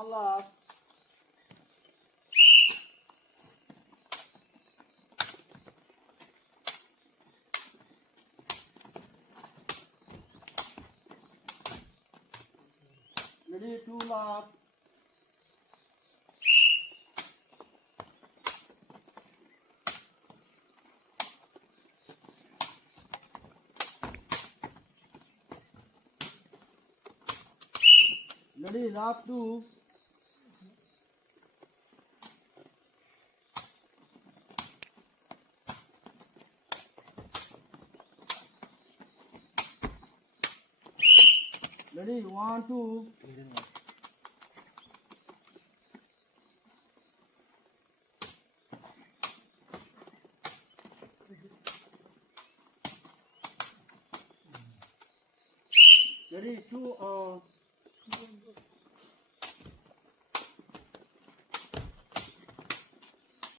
One last. Ready, two last. Ready, last two. Ready, one, two. Ready, two,